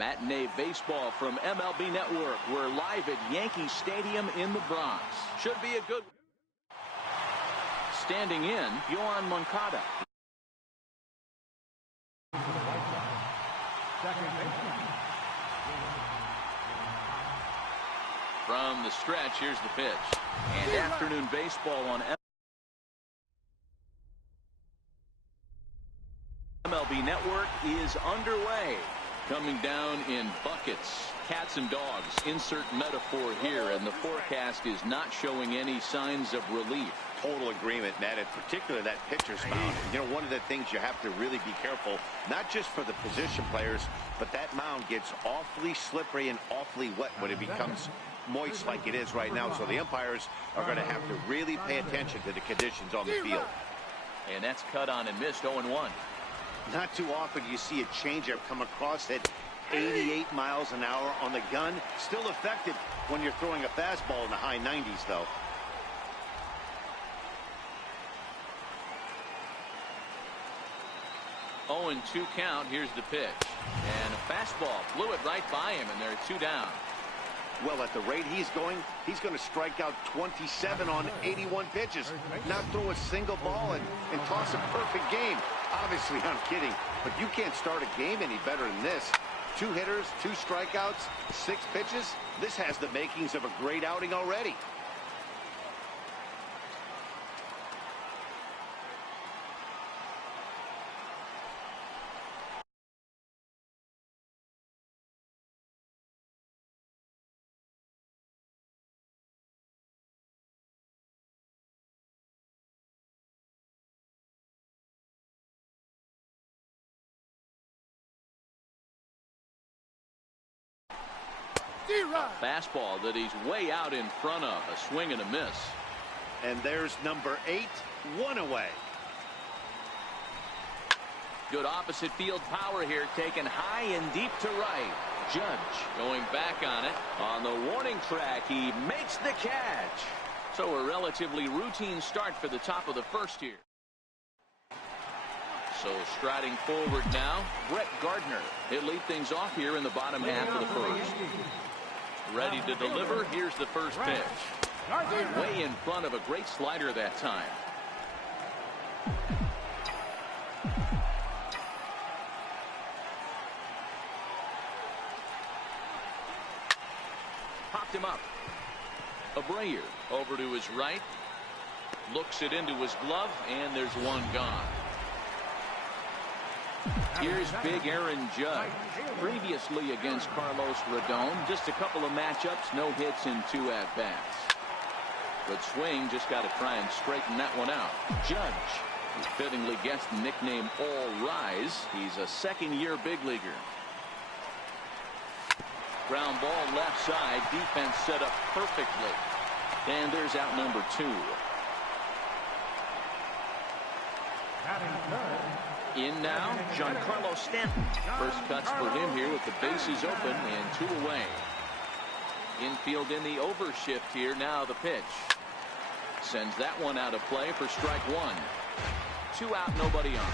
Matinee baseball from MLB Network. We're live at Yankee Stadium in the Bronx. Should be a good. Standing in, Yohan Moncada. From the stretch, here's the pitch. And afternoon baseball on MLB Network is underway. Coming down in buckets, cats and dogs. Insert metaphor here, and the forecast is not showing any signs of relief. Total agreement, Matt, in particular that pitcher's mound. You know, one of the things you have to really be careful, not just for the position players, but that mound gets awfully slippery and awfully wet when it becomes moist like it is right now. So the umpires are going to have to really pay attention to the conditions on the field. And that's cut on and missed, 0-1. Not too often you see a changeup come across at 88 miles an hour on the gun. Still effective when you're throwing a fastball in the high 90s, though. Oh, and 2 count. Here's the pitch. And a fastball blew it right by him, and they're 2 down. Well, at the rate he's going to strike out 27 on 81 pitches. Not throw a single ball and toss a perfect game. Obviously, I'm kidding, but you can't start a game any better than this. 2 hitters, 2 strikeouts, 6 pitches. This has the makings of a great outing already. A fastball that he's way out in front of. A swing and a miss. And there's number 8, 1 away. Good opposite field power here, taken high and deep to right. Judge going back on it. On the warning track, he makes the catch. So a relatively routine start for the top of the first here. So striding forward now, Brett Gardner. He'll lead things off here in the bottom half of the first. Ready to deliver. Here's the first pitch. Way in front of a great slider that time. Popped him up. Abreu over to his right. Looks it into his glove, and there's 1 gone. Here's big Aaron Judge. Previously against Carlos Rodon, just a couple of matchups, no hits in 2 at-bats. Good swing, just got to try and straighten that one out. Judge, who fittingly gets the nickname All Rise. He's a second-year big leaguer. Ground ball left side, defense set up perfectly. And there's out number 2. In now, Giancarlo Stanton. First cuts for him here with the bases open and 2 away. Infield in the overshift here. Now the pitch. Sends that one out of play for strike 1. 2 out, nobody on.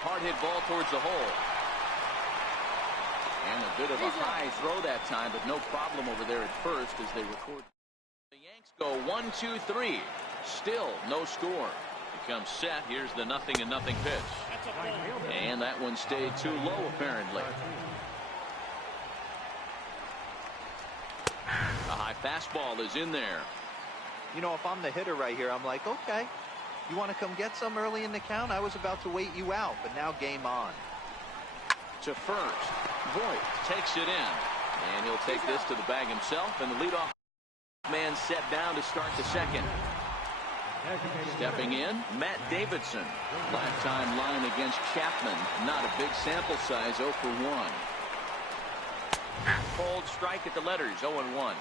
Hard hit ball towards the hole. And a bit of a high throw that time, but no problem over there at first as they record. The Yanks go 1-2-3. Still no score. Becomes set. Here's the 0-0 pitch. And that one stayed too low apparently. A high fastball is in there. You know, if I'm the hitter right here, I'm like, okay, you want to come get some early in the count? I was about to wait you out, but now game on. To first. Voigt takes it in. And he'll take this to the bag himself, and the leadoff man set down to start the second. Stepping in, Matt Davidson. Lifetime line against Chapman. Not a big sample size, 0 for 1. Cold strike at the letters, 0-1.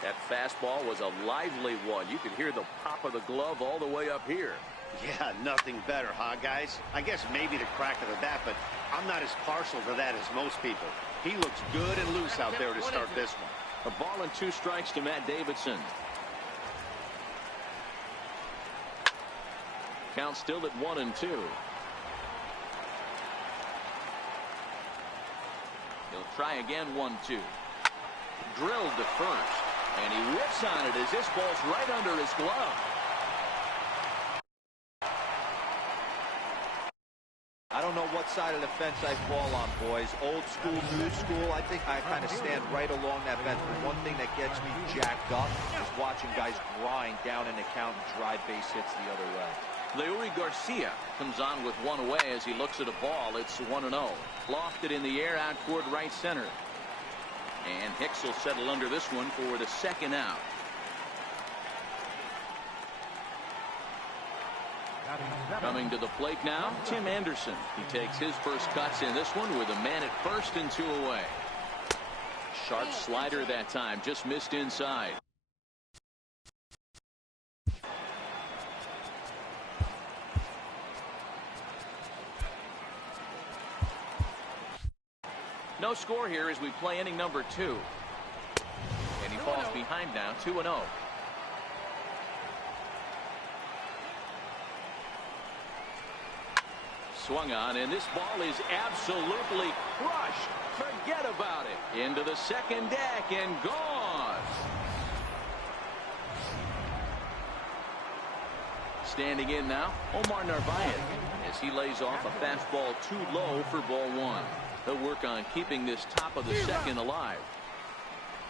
That fastball was a lively one. You could hear the pop of the glove all the way up here. Yeah, nothing better, huh, guys? I guess maybe the crack of the bat, but I'm not as partial to that as most people. He looks good and loose out there to start this one. A ball and 2 strikes to Matt Davidson. Count still at 1-2. He'll try again. 1-2. Drilled to first, and he whips on it as this ball's right under his glove. I don't know what side of the fence I fall on, boys. Old school, new school. I think I kind of stand right along that fence. But one thing that gets me jacked up is watching guys grind down in the count and drive base hits the other way. Leury Garcia comes on with one away as he looks at a ball. It's 1-0. Lofted in the air out toward right center. And Hicks will settle under this one for the second out. Coming to the plate now, Tim Anderson. He takes his first cuts in this one with a man at first and 2 away. Sharp slider that time, just missed inside. No score here as we play inning number 2. And he falls behind now, 2-0. Swung on, and this ball is absolutely crushed. Forget about it. Into the second deck and gone. Standing in now, Omar Narvaez, as he lays off a fastball too low for ball 1. He'll work on keeping this top of the second alive.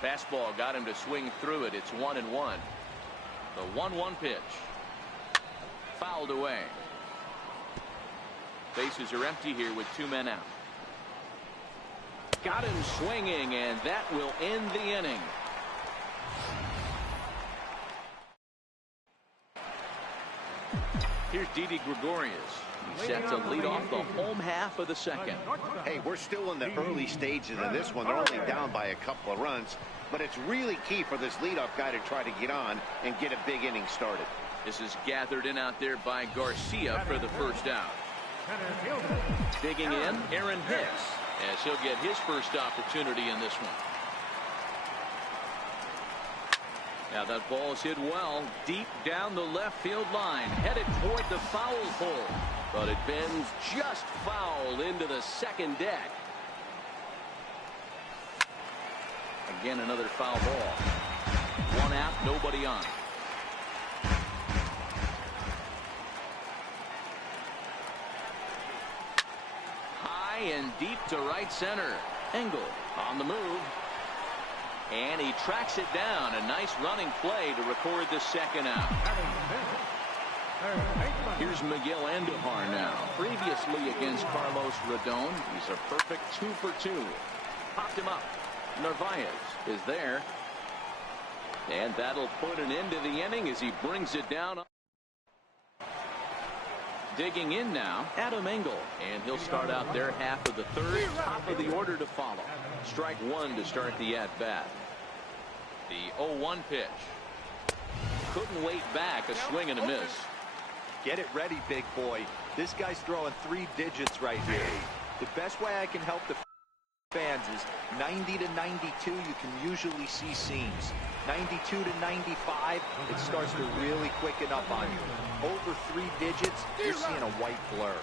Fastball got him to swing through it. It's 1-1. The 1-1 pitch. Fouled away. Bases are empty here with 2 men out. Got him swinging, and that will end the inning. Here's Didi Gregorius. He's set to lead off the home half of the second. Hey, we're still in the early stages of this one. They're only down by a couple of runs, but it's really key for this leadoff guy to try to get on and get a big inning started. This is gathered in out there by Garcia for the first out. Digging in, Aaron Hicks, as he'll get his first opportunity in this one. Now that ball is hit well, deep down the left field line, headed toward the foul pole, but it bends just foul into the second deck. Again, another foul ball. 1 out, nobody on. And deep to right center. Engel on the move, and he tracks it down. A nice running play to record the second out. Here's Miguel Andujar now. Previously against Carlos Rodon, he's a perfect 2 for 2. Popped him up. Narvaez is there, and that'll put an end to the inning as he brings it down. Digging in now, Adam Engel, and he'll start out there half of the third, top of the order to follow. Strike 1 to start the at-bat. The 0-1 pitch. Couldn't wait back, a swing and a miss. Get it ready, big boy. This guy's throwing 3 digits right here. The best way I can help the fans is 90 to 92, you can usually see seams. 92 to 95, it starts to really quicken up on you. Over 3 digits, you're seeing a white blur.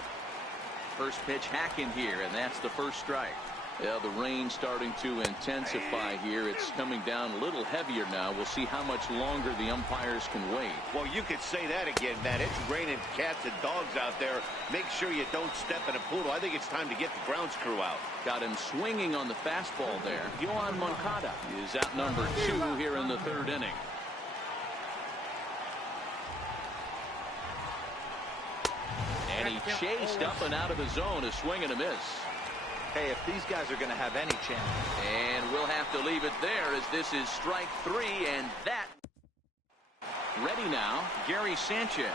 First pitch hacking here, and that's the first strike. Yeah, the rain starting to intensify here. It's coming down a little heavier now. We'll see how much longer the umpires can wait. Well, you could say that again, Matt. It's raining cats and dogs out there. Make sure you don't step in a poodle. I think it's time to get the grounds crew out. Got him swinging on the fastball there. Yohan Moncada is out number 2 here in the 3rd inning. And he chased up and out of the zone, a swing and a miss. Hey, if these guys are going to have any chance. And we'll have to leave it there as this is strike 3, and that. Ready now, Gary Sanchez.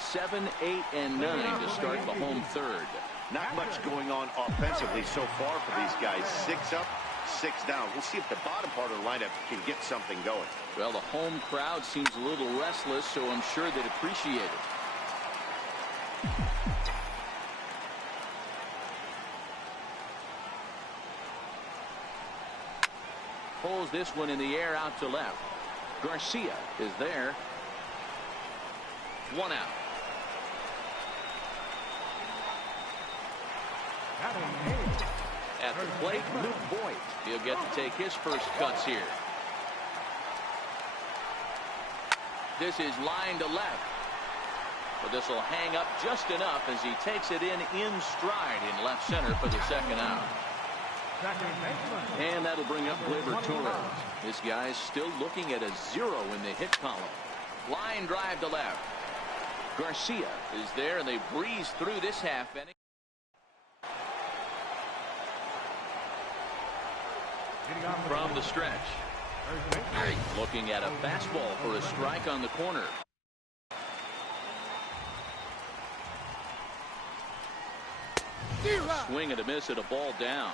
7, 8, and 9 to start the home 3rd. Not much going on offensively so far for these guys. 6 up, 6 down. We'll see if the bottom part of the lineup can get something going. Well, the home crowd seems a little restless, so I'm sure they'd appreciate it. Pulls this one in the air out to left. Garcia is there. 1 out. At the plate, Luke Voigt. He'll get to take his first cuts here. This is line to left. But this will hang up just enough as he takes it in stride in left center for the second out. And that'll bring up Gleyber Torres. This guy's still looking at a 0 in the hit column. Line drive to left. Garcia is there, and they breeze through this half inning. From the stretch. Looking at a fastball for a strike on the corner. Swing and a miss at a ball down.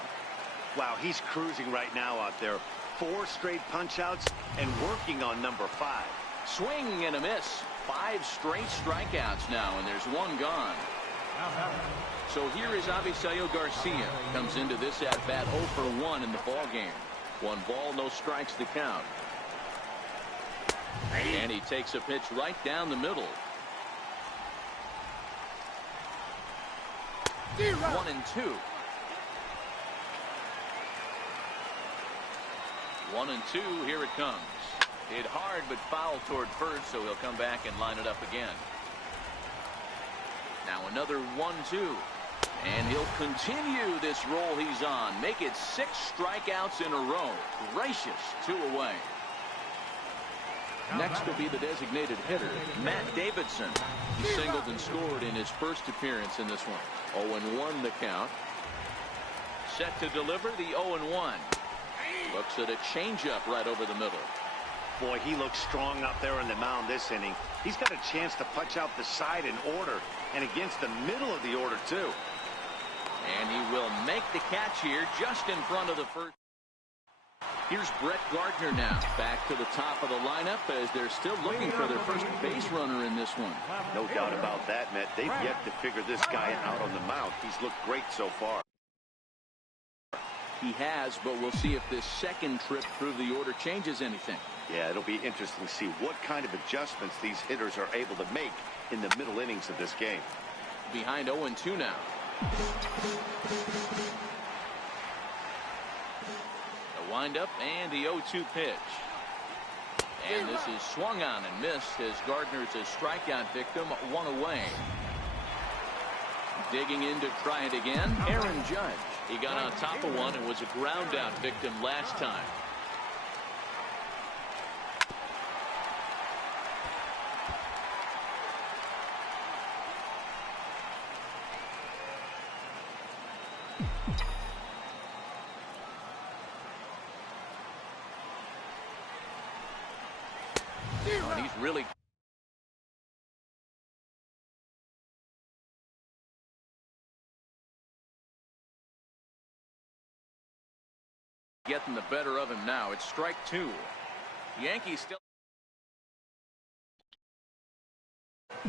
Wow, he's cruising right now out there. 4 straight punch-outs and working on number 5. Swing and a miss. 5 straight strikeouts now, and there's 1 gone. So here is Avisaíl Garcia. Comes into this at-bat 0 for 1 in the ball game. 1 ball, no strikes to count. And he takes a pitch right down the middle. 1-2. 1-2. Here it comes. Hit hard but foul toward first, so he'll come back and line it up again. Now another 1-2. And he'll continue this roll he's on. Make it 6 strikeouts in a row. Gracious, 2 away. Next will be the designated hitter, Matt Davidson. He singled and scored in his first appearance in this one. 0-1 the count. Set to deliver the 0-1. Looks at a changeup right over the middle. Boy, he looks strong out there on the mound this inning. He's got a chance to punch out the side in order, and against the middle of the order, too. And he will make the catch here just in front of the first. Here's Brett Gardner now back to the top of the lineup as they're still looking for their first base runner in this one. No doubt about that, Matt. They've yet to figure this guy out on the mound. He's looked great so far. He has, but we'll see if this second trip through the order changes anything. Yeah, it'll be interesting to see what kind of adjustments these hitters are able to make in the middle innings of this game. Behind 0-2 now. The windup and the 0-2 pitch. And this is swung on and missed as Gardner's a strikeout victim, 1 away. Digging in to try it again, Aaron Judge. He got on top of one and was a ground out victim last time. And he's really getting the better of him now. It's strike 2. Yankees still. A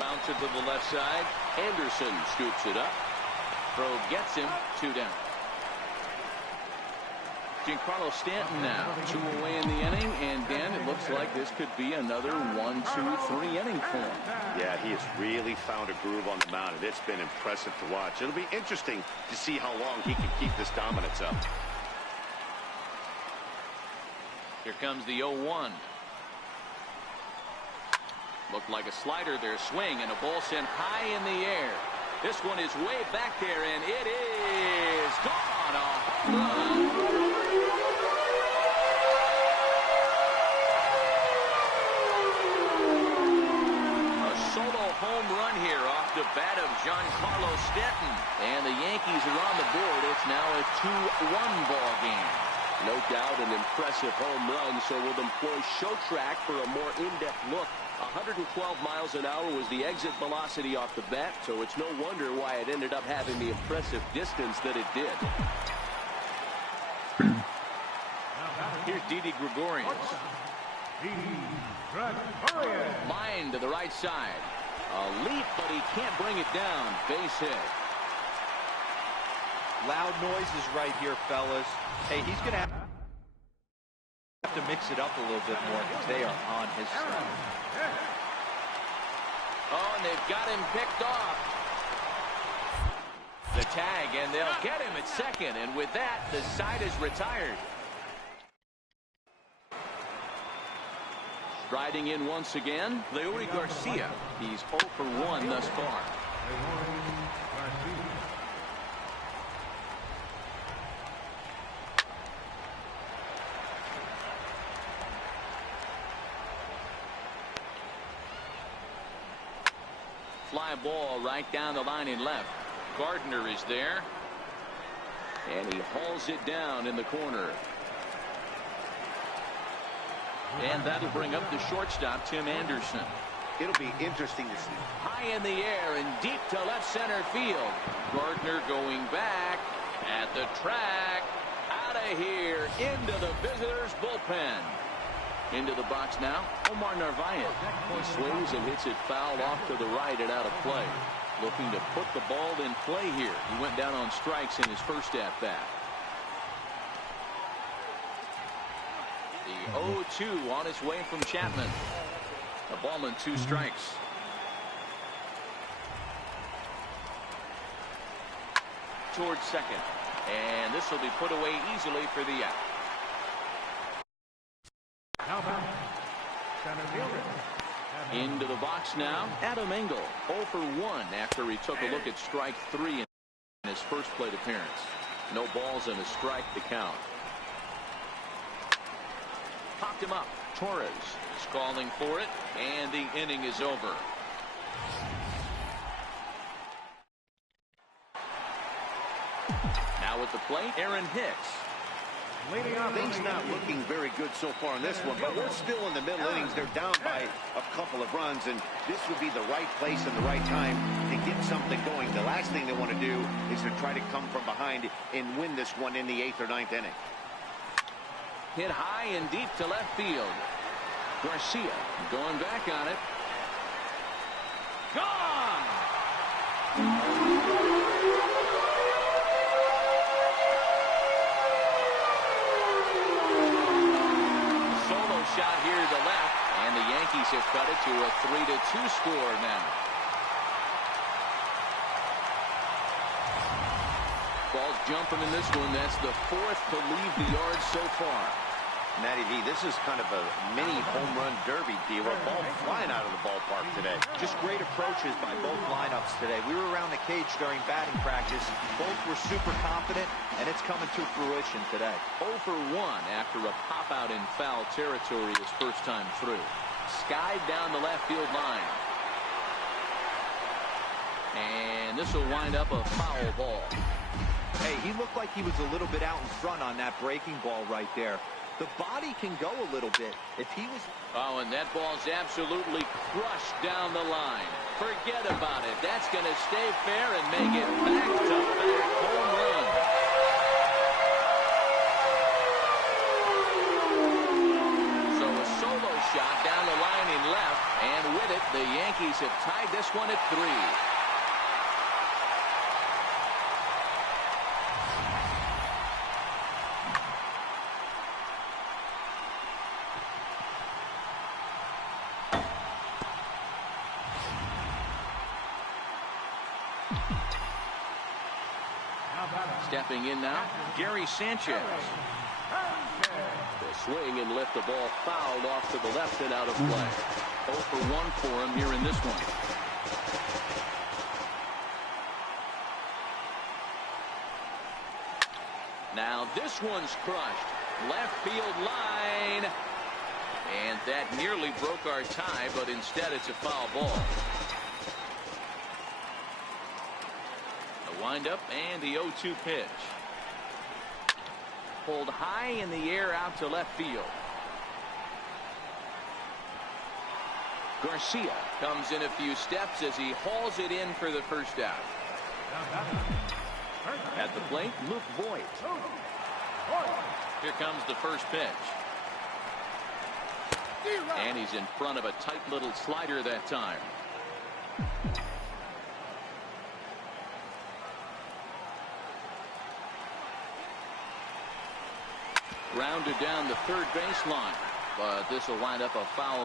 bouncer to the left side. Anderson scoops it up. Throw gets him. 2 down. Giancarlo Stanton now 2 away in the inning, and Dan, it looks like this could be another 1, 2, 3 inning for him. Yeah, he has really found a groove on the mound, and it's been impressive to watch. It'll be interesting to see how long he can keep this dominance up. Here comes the 0-1. Looked like a slider there, swing, and a ball sent high in the air. This one is way back there, and it is gone. A home run. Home run here off the bat of Giancarlo Stanton. And the Yankees are on the board. It's now a 2-1 ball game. No doubt an impressive home run, so we'll employ show track for a more in-depth look. 112 miles an hour was the exit velocity off the bat, so it's no wonder why it ended up having the impressive distance that it did. Here's Didi Gregorius. Line to the right side. A leap, but he can't bring it down. Base hit. Loud noises right here, fellas. Hey, he's going to have to mix it up a little bit more because they are on his side. Oh, and they've got him picked off. The tag, and they'll get him at second. And with that, the side is retired. Striding in once again, Leury Garcia. He's 0 for 1 thus far. Fly ball right down the line in left. Gardner is there. And he hauls it down in the corner. And that'll bring up the shortstop, Tim Anderson. It'll be interesting to see. High in the air and deep to left center field. Gardner going back at the track. Out of here into the visitors' bullpen. Into the box now, Omar Narvaez. He swings and hits it foul off to the right and out of play. Looking to put the ball in play here. He went down on strikes in his first at-bat. The 0-2 on its way from Chapman. A ball and 2 strikes. Towards second. And this will be put away easily for the out. Into the box now, Adam Engel, 0 for 1 after he took a look at strike 3 in his first plate appearance. No balls and a strike to count. Popped him up. Torres is calling for it, and the inning is over. Now at the plate, Aaron Hicks. Things not looking very good so far in this one, but we're still in the middle innings. They're down by a couple of runs, and this would be the right place and the right time to get something going. The last thing they want to do is to try to come from behind and win this one in the 8th or 9th inning. Hit high and deep to left field. Garcia going back on it. Gone! Solo shot here to the left, and the Yankees have cut it to a 3-2 score now. Ball's jumping in this one. That's the 4th to leave the yard so far. Matty V, this is kind of a mini home run derby deal. A ball flying out of the ballpark today. Just great approaches by both lineups today. We were around the cage during batting practice. Both were super confident, and it's coming to fruition today. 0 for 1 after a pop-out in foul territory his first time through. Skied down the left field line. And this will wind up a foul ball. Hey, he looked like he was a little bit out in front on that breaking ball right there. The body can go a little bit. If he was... Oh, and that ball's absolutely crushed down the line. Forget about it. That's going to stay fair and make it back-to-back home run. So a solo shot down the line in left, and with it, the Yankees have tied this one at 3. Stepping in now, Gary Sanchez. The swing and lift the ball fouled off to the left and out of play. 0 for 1 for him here in this one. Now this one's crushed. Left field line. And that nearly broke our tie, but instead it's a foul ball. Windup and the 0-2 pitch. Pulled high in the air out to left field. Garcia comes in a few steps as he hauls it in for the first out. At the plate, Luke Voigt. Here comes the first pitch. And he's in front of a tight little slider that time. Grounded grounded down the third baseline, but this will wind up a foul.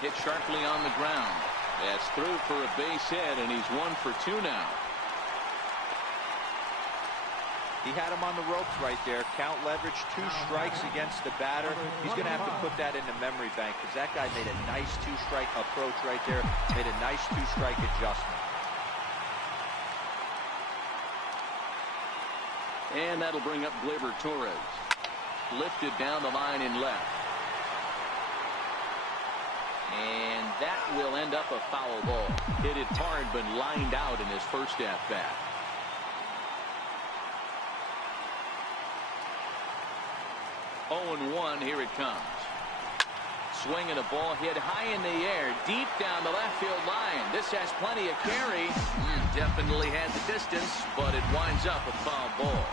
Hit sharply on the ground. That's through for a base hit, and he's 1 for 2 now. He had him on the ropes right there. Count leverage, 2 strikes against the batter. He's going to have to put that in the memory bank because that guy made a nice 2-strike approach right there. Made a nice 2-strike adjustment. And that'll bring up Gleyber Torres. Lifted down the line in left. And that will end up a foul ball. Hit it hard, but lined out in his first at-bat. Oh, 0-1, here it comes. Swing and a ball hit high in the air, deep down the left field line. This has plenty of carry. Definitely had the distance, but it winds up a foul ball.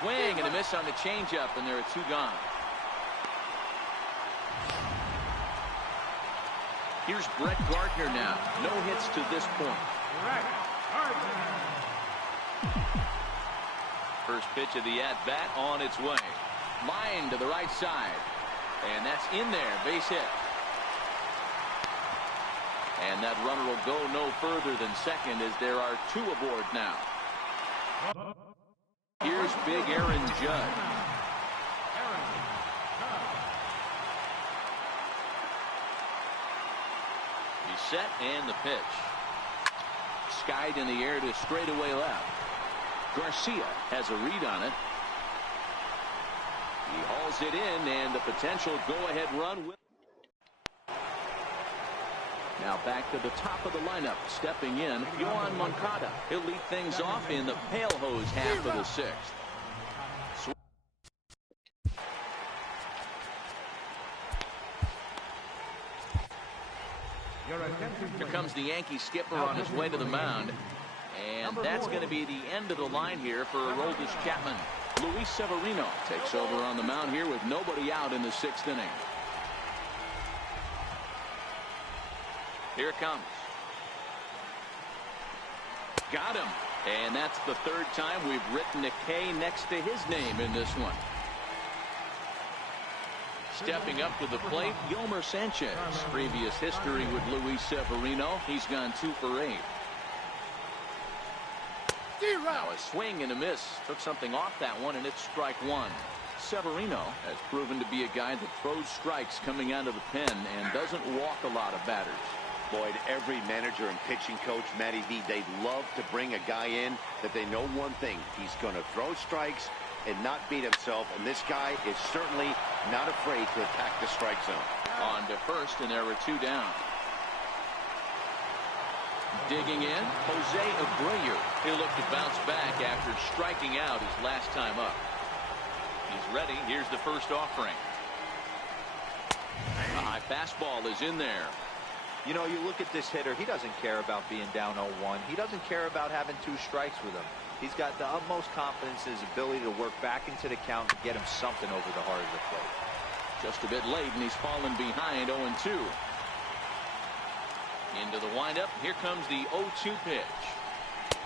Swing and a miss on the changeup, and there are 2 gone. Here's Brett Gardner now. No hits to this point. First pitch of the at-bat on its way. Line to the right side. And that's in there. Base hit. And that runner will go no further than second as there are 2 aboard now. Here's big Aaron Judge. He's set and the pitch. Skied in the air to straightaway left. Garcia has a read on it. He hauls it in, and the potential go-ahead run will. Now back to the top of the lineup. Stepping in, Yohan Moncada. He'll lead things off in the pale hose half of the 6th. Here comes the Yankee skipper on his way to the mound. And that's going to be the end of the line here for Aroldis Chapman. Luis Severino takes over on the mound here with nobody out in the 6th inning. Here it comes. Got him. And that's the 3rd time we've written a K next to his name in this one. Stepping up to the plate, Yolmer Sanchez. Previous history with Luis Severino. He's gone 2 for 8. Now a swing and a miss. Took something off that one, and it's strike 1. Severino has proven to be a guy that throws strikes coming out of the pen and doesn't walk a lot of batters. Boyd, every manager and pitching coach, Matty V, they'd love to bring a guy in that they know one thing. He's going to throw strikes and not beat himself, and this guy is certainly not afraid to attack the strike zone. On to first, and there were 2 down. Digging in, Jose Abreu. He'll look to bounce back after striking out his last time up. He's ready. Here's the first offering. A high fastball is in there. You know, you look at this hitter, he doesn't care about being down 0-1. He doesn't care about having 2 strikes with him. He's got the utmost confidence in his ability to work back into the count and get him something over the heart of the plate. Just a bit late, and he's fallen behind 0-2. Into the windup. Here comes the 0-2 pitch.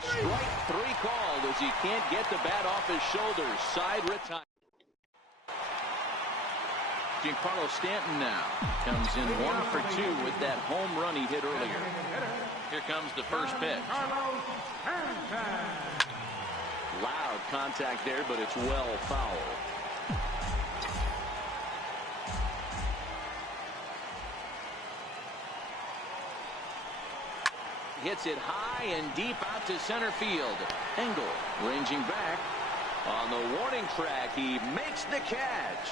Strike 3 called as he can't get the bat off his shoulders. Side retire. Giancarlo Stanton now comes in 1 for 2 with that home run he hit earlier. Here comes the first pitch. Loud contact there, but it's well foul. Hits it high and deep out to center field. Engel ranging back. On the warning track, he makes the catch.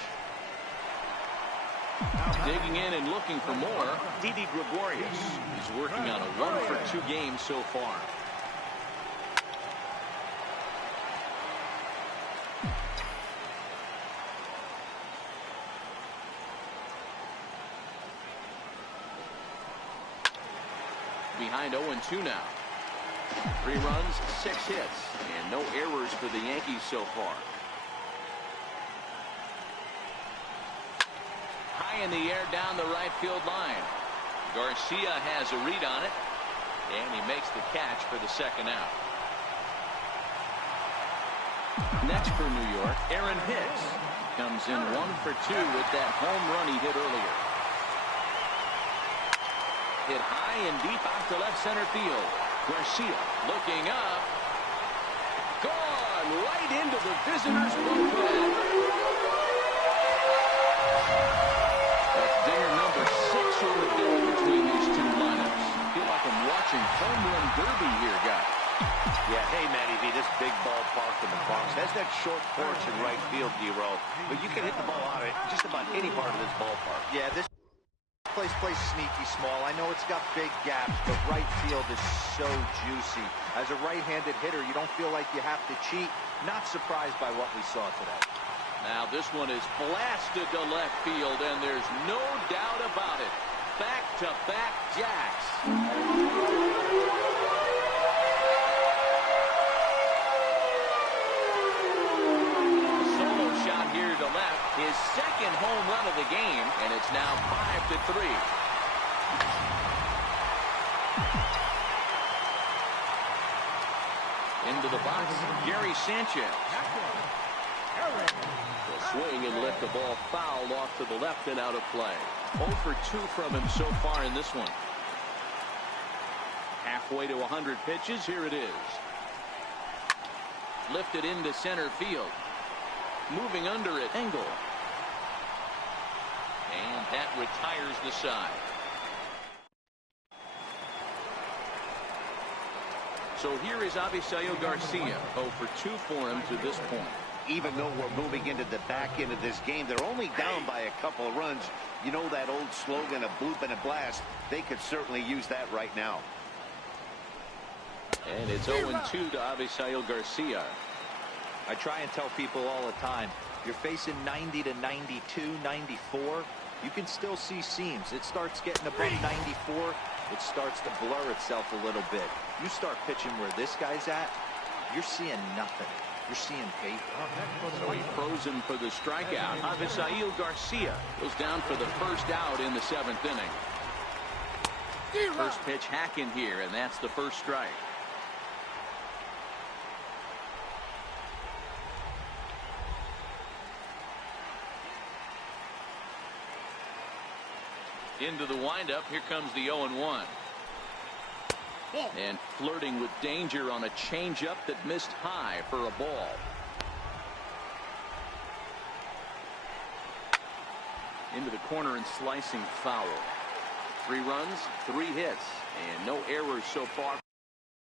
Digging in and looking for more, Didi Gregorius. He's working on a 1 for 2 game so far. behind 0-2 now. 3 runs, 6 hits, and no errors for the Yankees so far. High in the air down the right field line. Garcia has a read on it, and he makes the catch for the second out. Next for New York, Aaron Hicks comes in 1 for 2 with that home run he hit earlier. Hit high and deep out to left center field. Garcia looking up. Gone right into the visitors' bullpen. That's dinger number 6 on the day between these two lineups. I feel like I'm watching home run derby here, guys. Yeah, hey, Matty V, this big ballpark in the Bronx has that short porch in right field, D-Row. But you can hit the ball out of just about any part of this ballpark. Yeah, this place plays sneaky small. I know it's got big gaps, but right field is so juicy. As a right-handed hitter, you don't feel like you have to cheat. Not surprised by what we saw today. Now this one is blasted to left field, and there's no doubt about it. Back-to-back jacks. Solo shot here to left. His second home run of the game, and it's now 5-3. Into the box, Gary Sanchez. The swing and let the ball foul off to the left and out of play. 0 for 2 from him so far in this one. Halfway to 100 pitches. Here it is. Lifted into center field. Moving under it, Engel. And that retires the side. So here is Avisaíl Garcia. 0 for 2 for him to this point. Even though we're moving into the back end of this game, they're only down by a couple of runs. You know that old slogan, a bloop and a blast. They could certainly use that right now. And it's 0-2 to Avisaíl Garcia. I try and tell people all the time, you're facing 90 to 92, 94. You can still see seams. It starts getting above 94. It starts to blur itself a little bit. You start pitching where this guy's at, you're seeing nothing. You're seeing paper. So he froze him for the strikeout. Avisaíl Garcia goes down for the first out in the 7th inning. First pitch hacking here, and that's the first strike. Into the windup. Here comes the 0-1. And flirting with danger on a changeup that missed high for a ball. Into the corner and slicing foul. 3 runs, 3 hits, and no errors so far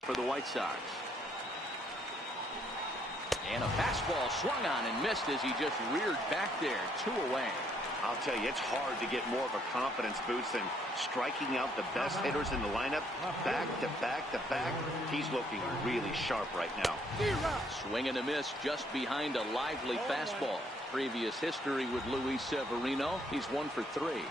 for the White Sox. And a fastball swung on and missed as he just reared back there. 2 away. I'll tell you, it's hard to get more of a confidence boost than striking out the best hitters in the lineup. Back to back to back. He's looking really sharp right now. Swing and a miss just behind a lively fastball. Previous history with Luis Severino. He's 1 for 3.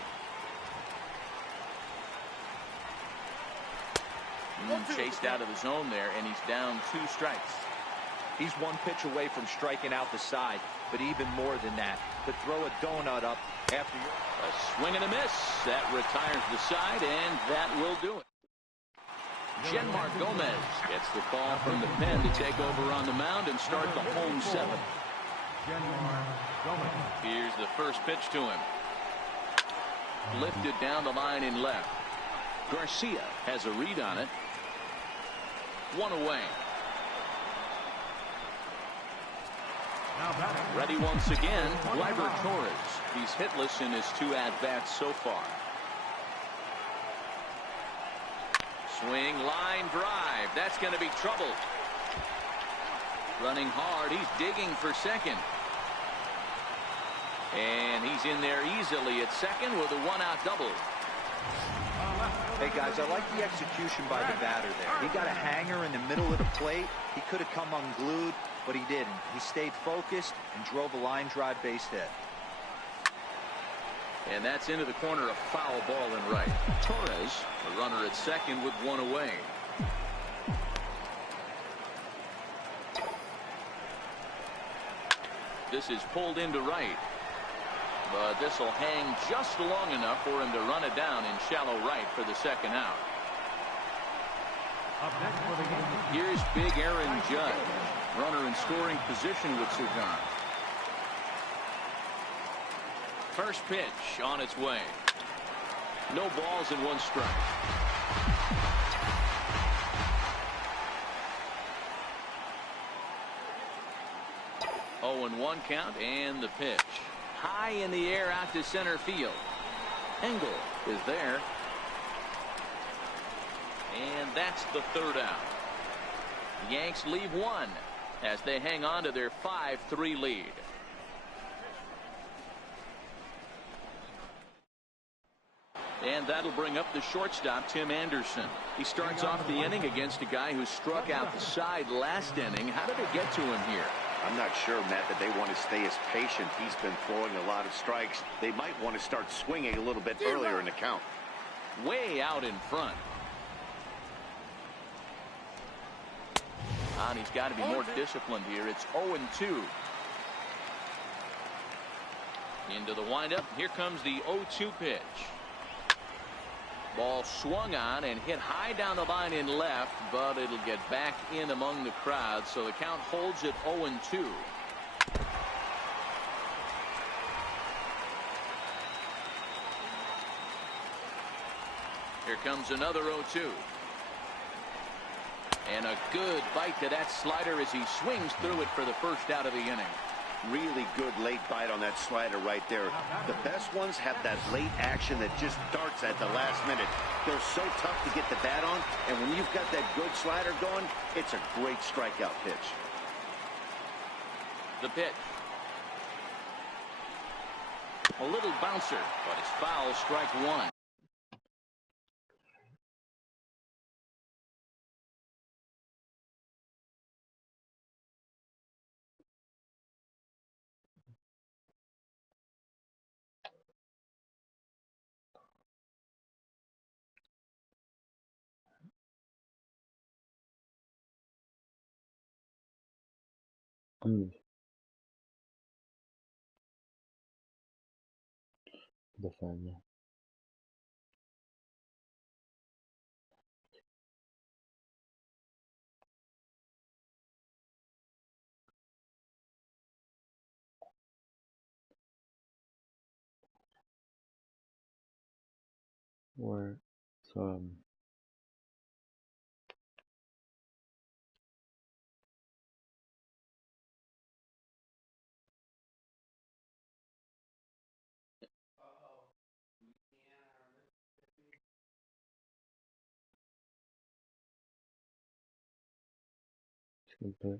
Chased out of the zone there, and he's down 2 strikes. He's 1 pitch away from striking out the side, but even more than that, to throw a donut up after a swing and a miss. That retires the side, and that will do it. Genmar Gomez gets the call from the pen to take over on the mound and start the home 7th. Here's the first pitch to him. Lifted down the line in left. Garcia has a read on it. 1 away. Ready once again, Gleyber Torres. He's hitless in his 2 at-bats so far. Swing, line drive. That's going to be trouble. Running hard. He's digging for second. And he's in there easily at second with a 1-out double. Hey, guys, I like the execution by the batter there. He got a hanger in the middle of the plate. He could have come unglued, but he didn't. He stayed focused and drove a line drive base hit. And that's into the corner, a foul ball in right. Torres, the runner at second with one away. This is pulled into right. But this will hang just long enough for him to run it down in shallow right for the second out. Up next for the Yankees. Here's big Aaron Judge. Runner in scoring position with two guns. First pitch on its way. No balls and one strike. 0-1 count and the pitch. High in the air out to center field. Engel is there. And that's the third out. The Yanks leave one as they hang on to their 5-3 lead. And that'll bring up the shortstop, Tim Anderson. He starts off the inning against a guy who struck out the side last inning. How did it get to him here? I'm not sure, Matt, that they want to stay as patient. He's been throwing a lot of strikes. They might want to start swinging a little bit earlier in the count. Way out in front. And he's got to be more disciplined here. It's 0-2. Into the windup. Here comes the 0-2 pitch. Ball swung on and hit high down the line in left, but it'll get back in among the crowd, so the count holds at 0-2. Here comes another 0-2. And a good bite to that slider as he swings through it for the first out of the inning. Really good late bite on that slider right there. The best ones have that late action that just darts at the last minute. They're so tough to get the bat on, and when you've got that good slider going, it's a great strikeout pitch. The pitch. A little bouncer, but it's foul, strike one. Defender. Or some Super.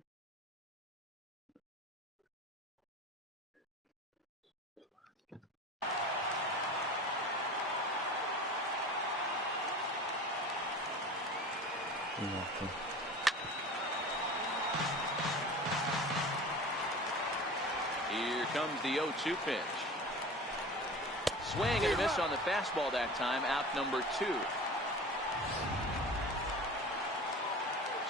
Nothing. Here comes the 0-2 pitch. Swing and a miss on the fastball that time. Out number 2.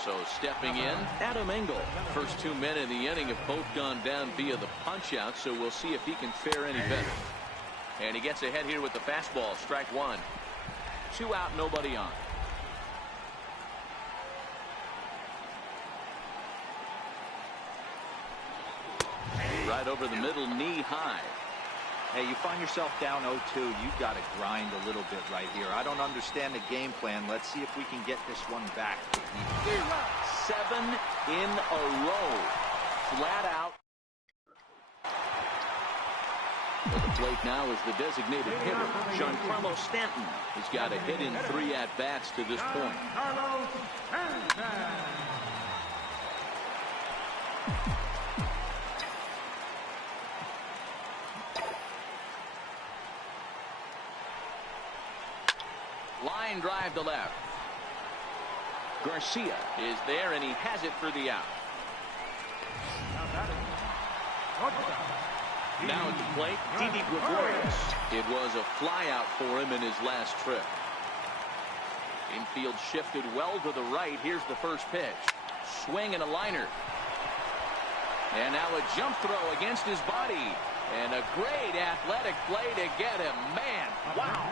So stepping in, Adam Engel. First 2 men in the inning have both gone down via the punch out, so we'll see if he can fare any better. And he gets ahead here with the fastball. Strike one. 2 out, nobody on. Right over the middle, knee high. Hey, you find yourself down 0-2, you've got to grind a little bit right here. I don't understand the game plan. Let's see if we can get this one back. 7 in a row. Flat out. At the plate now is the designated hitter, Giancarlo Stanton. He's got a hit in 3 at-bats to this point. Line drive to left. Garcia is there, and he has it for the out. Now at the plate, Didi Gregorius. It was a flyout for him in his last trip. Infield shifted well to the right. Here's the first pitch. Swing and a liner. And now a jump throw against his body. And a great athletic play to get him. Man, wow.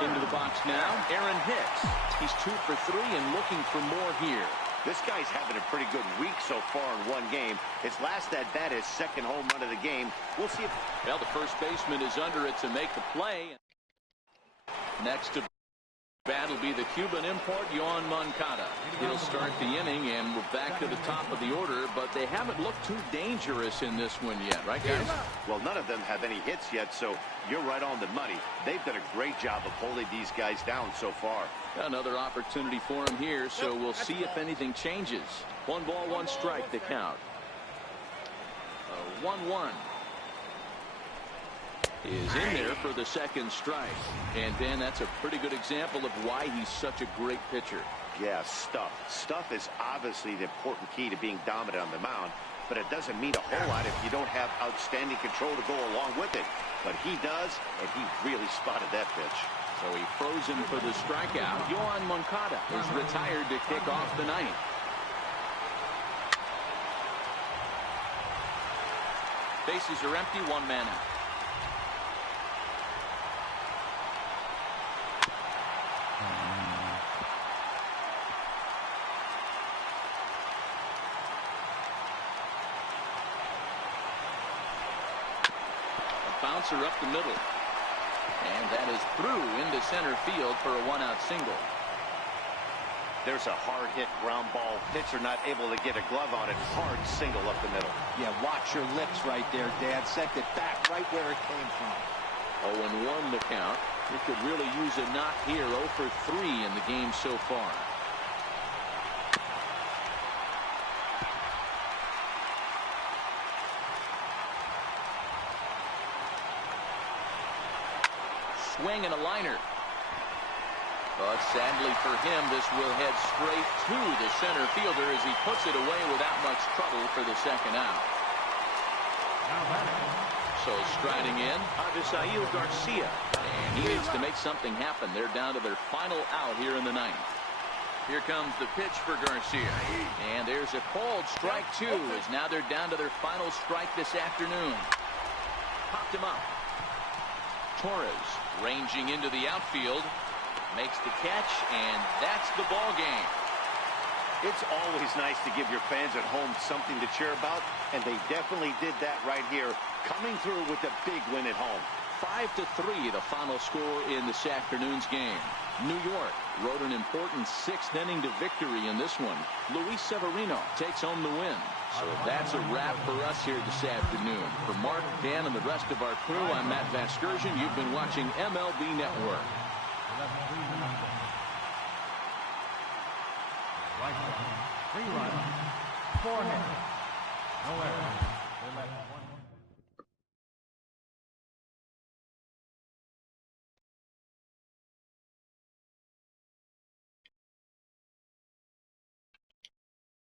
Into the box now, Aaron Hicks. He's 2 for 3 and looking for more here. This guy's having a pretty good week so far in one game. His last at bat, his second home run of the game. We'll see if... Well, the first baseman is under it to make the play. Next to bat will be the Cuban import, Yoan Moncada. He'll start the inning, and we're back to the top of the order, but they haven't looked too dangerous in this one yet, right, guys? Well, none of them have any hits yet, so you're right on the money. They've done a great job of holding these guys down so far. Another opportunity for him here, so we'll see if anything changes. 1 ball, 1 strike to count. 1-1. Is in there for the second strike. And Dan, that's a pretty good example of why he's such a great pitcher. Yeah, stuff. Stuff is obviously the important key to being dominant on the mound, but it doesn't mean a whole lot if you don't have outstanding control to go along with it. But he does, and he really spotted that pitch. So he froze him for the strikeout. Yoan Moncada is retired to kick off the ninth. Bases are empty, 1 man out. Bouncer up the middle. And that is through into center field for a 1-out single. There's a hard hit ground ball. Pitcher not able to get a glove on it. Hard single up the middle. Yeah, watch your lips right there, Dad. Sent it back right where it came from. 0-1 the count. He could really use a knock here. 0 for 3 in the game so far. Swing and a liner. But sadly for him, this will head straight to the center fielder as he puts it away without much trouble for the second out. So striding in, Avisail Garcia. And he needs to make something happen. They're down to their final out here in the ninth. Here comes the pitch for Garcia. And there's a called strike 2 as now they're down to their final strike this afternoon. Popped him up. Torres ranging into the outfield, makes the catch, and that's the ball game. It's always nice to give your fans at home something to cheer about, and they definitely did that right here, coming through with a big win at home. 5-3 the final score in this afternoon's game. New York rode an important 6th inning to victory in this one. Luis Severino takes home the win. So that's a wrap for us here this afternoon. For Mark, Dan, and the rest of our crew, I'm Matt Vasgersian. You've been watching MLB Network. Right, 3 runs, 4 hits, no errors.